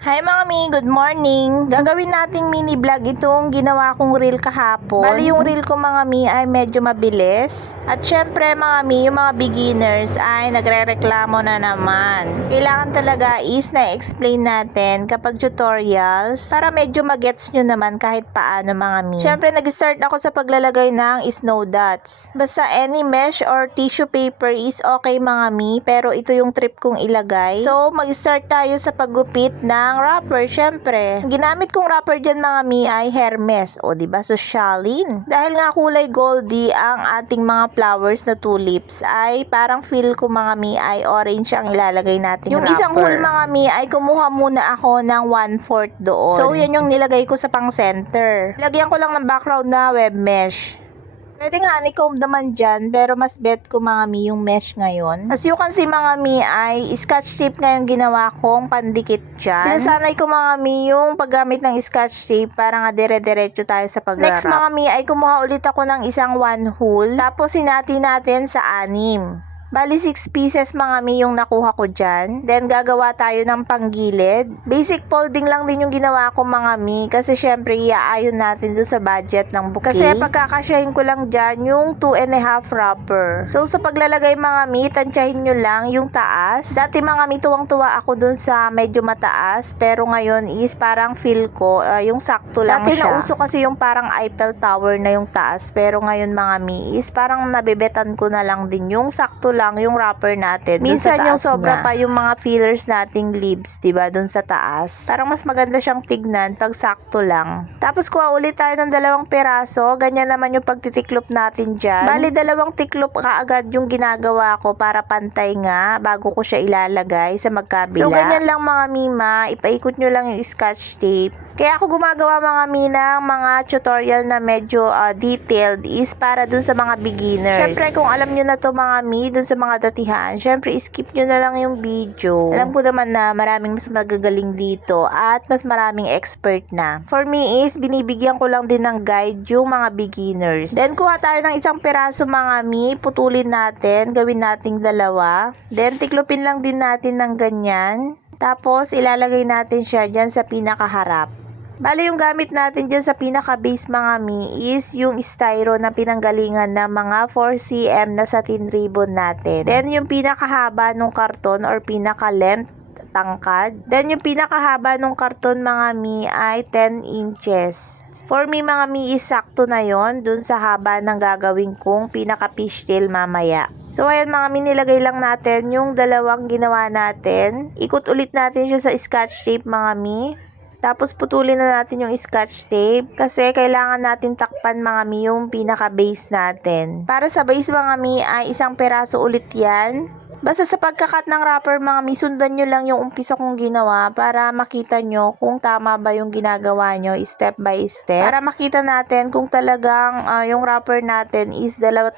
Hi mga mi, good morning! Gagawin nating mini vlog itong ginawa kong reel kahapon. Bali yung reel ko mga mi ay medyo mabilis. At syempre mga mi, yung mga beginners ay nagre-reklamo na naman. Kailangan talaga is na-explain natin kapag tutorials para medyo magets nyo naman kahit paano mga mi. Syempre nag-start ako sa paglalagay ng snow dots. Basta any mesh or tissue paper is okay mga mi, pero ito yung trip kong ilagay. So mag-start tayo sa paggupit ng wrapper, syempre. Ang ginamit kong wrapper dyan mga mi ay Hermes. O diba, Socialin. Dahil nga kulay goldy ang ating mga flowers na tulips, ay parang feel ko mga mi ay orange ang ilalagay natin yung wrapper. Isang hole mga mi ay kumuha muna ako ng 1/4 doon. So yan yung nilagay ko sa pang center. Lagyan ko lang ng background na web mesh. Pwedeng honeycomb naman dyan, pero mas bet ko mga mi yung mesh ngayon. As you can see mga mi ay scotch tape ngayon ginawa kong pandikit dyan. Sinasanay ko mga mi yung paggamit ng scotch tape para nga dire-diretso tayo sa pag-wrap. Next mga mi ay kumuha ulit ako ng isang 1 hole, tapos sinati natin sa 6. Bali 6 pieces mga mi yung nakuha ko dyan. Then gagawa tayo ng panggilid. Basic folding lang din yung ginawa ko mga mi. Kasi syempre iaayon natin doon sa budget ng bouquet. Kasi pagkakasyahin ko lang dyan yung 2.5 wrapper. So sa paglalagay mga mi, tansyahin nyo lang yung taas. Dati mga mi tuwang-tuwa ako doon sa medyo mataas. Pero ngayon is parang feel ko yung sakto lang siya. Dati nauso kasi yung parang Eiffel Tower na yung taas. Pero ngayon mga mi is parang nabebetan ko na lang din yung sakto lang yung wrapper natin. Minsan yung sobra pa yung mga fillers nating leaves, diba, dun sa taas. Parang mas maganda siyang tignan pag sakto lang. Tapos kuha ulit tayo ng 2 piraso. Ganyan naman yung pagtitiklop natin dyan. Bali 2 tiklop kaagad yung ginagawa ko para pantay nga bago ko siya ilalagay sa magkabila. So ganyan lang mga mima, ipaikot nyo lang yung scotch tape. Kaya ako gumagawa mga mina mga tutorial na medyo detailed is para dun sa mga beginners. Syempre kung alam nyo na to mga mi, dun sa mga datihan, syempre skip nyo na lang yung video. Alam ko naman na maraming mas magagaling dito at mas maraming expert na. For me is binibigyan ko lang din ng guide yung mga beginners. Then kuha tayo ng 1 piraso mga mi, putulin natin, gawin nating 2. Then tiklopin lang din natin ng ganyan. Tapos ilalagay natin siya dyan sa pinakaharap. Bali yung gamit natin dyan sa pinaka-base mga mi is yung styro na pinanggalingan ng mga 4cm na satin ribbon natin. Then yung pinakahaba nung karton or pinaka-length tangkad. Then yung pinakahaba nung karton mga mi ay 10 inches. For me mga mi is sakto na yon dun sa haba ng gagawin kong pinaka-fishtail mamaya. So ayan mga mi, nilagay lang natin yung 2 ginawa natin. Ikot ulit natin siya sa scotch tape mga mi. Tapos putulin na natin yung scotch tape kasi kailangan natin takpan mga mi yung pinaka-base natin. Para sa base mga mi ay 1 piraso ulit yan. Basta sa pagkakat ng wrapper mga mi, sundan nyo lang yung umpisa kong ginawa para makita nyo kung tama ba yung ginagawa nyo step by step. Para makita natin kung talagang yung wrapper natin is 2.5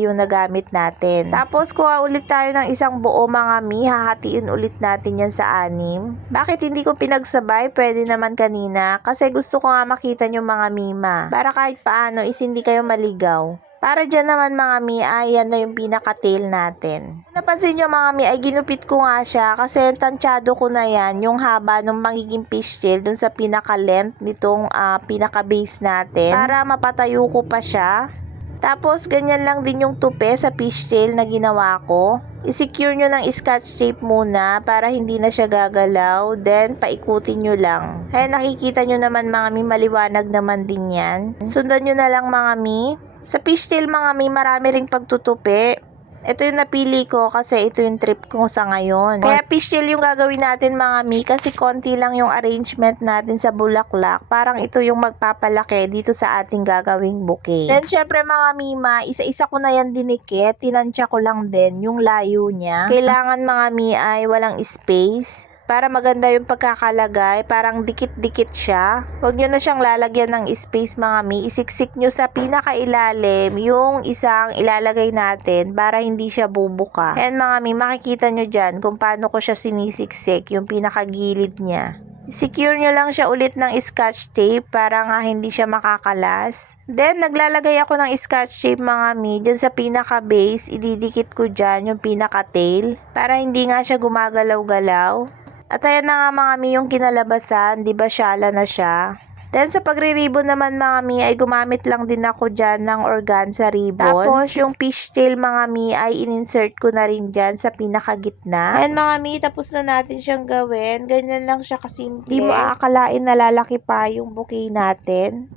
yung nagamit natin. Tapos kuha ulit tayo ng 1 buo mga mi, hahatiin ulit natin yan sa 6. Bakit hindi ko pinagsabay? Pwede naman kanina kasi gusto ko nga makita nyo mga mima. Para kahit paano is hindi kayo maligaw. Para dyan naman mga mi ay yan na yung pinaka-tail natin. Kung napansin nyo mga mi ay ginupit ko nga siya kasi tansyado ko na yan yung haba ng magiging fishtail dun sa pinaka-length nitong pinaka-base natin. Para mapatayo ko pa siya. Tapos ganyan lang din yung tupe sa fishtail na ginawa ko. I-secure nyo ng scotch tape muna para hindi na siya gagalaw. Then paikutin nyo lang. Ay nakikita nyo naman mga mi, maliwanag naman din yan. Sundan nyo na lang mga mi. Sa fishtail mga mi, marami ring pagtutupi. Ito yung napili ko kasi ito yung trip ko sa ngayon. Kaya fishtail yung gagawin natin mga mi kasi konti lang yung arrangement natin sa bulaklak. Parang ito yung magpapalaki dito sa ating gagawing bouquet. Then syempre mga mima, isa-isa ko na yan dinikit. Tinansya ko lang din yung layo niya. Kailangan mga mi ay walang space. Para maganda yung pagkakalagay, parang dikit-dikit siya. Huwag nyo na siyang lalagyan ng space mga mi. Isiksik nyo sa pinakailalim yung isang ilalagay natin para hindi siya bubuka. And mga mi, makikita nyo dyan kung paano ko siya sinisiksik, yung pinakagilid niya. Secure nyo lang siya ulit ng scotch tape para nga hindi siya makakalas. Then, naglalagay ako ng scotch tape mga mi. Dyan sa pinaka-base, ididikit ko dyan yung pinaka-tail para hindi nga siya gumagalaw-galaw. At ayan na nga mga mi yung kinalabasan, di ba syala na siya. Then sa pagre-ribbon naman mga mi ay gumamit lang din ako dyan ng organza ribbon. Tapos yung fishtail mga mi ay in-insert ko na rin dyan sa pinakagitna. Ayan mga mi, tapos na natin siyang gawin. Ganyan lang siya kasimple. Di mo aakalain na lalaki pa yung bouquet natin.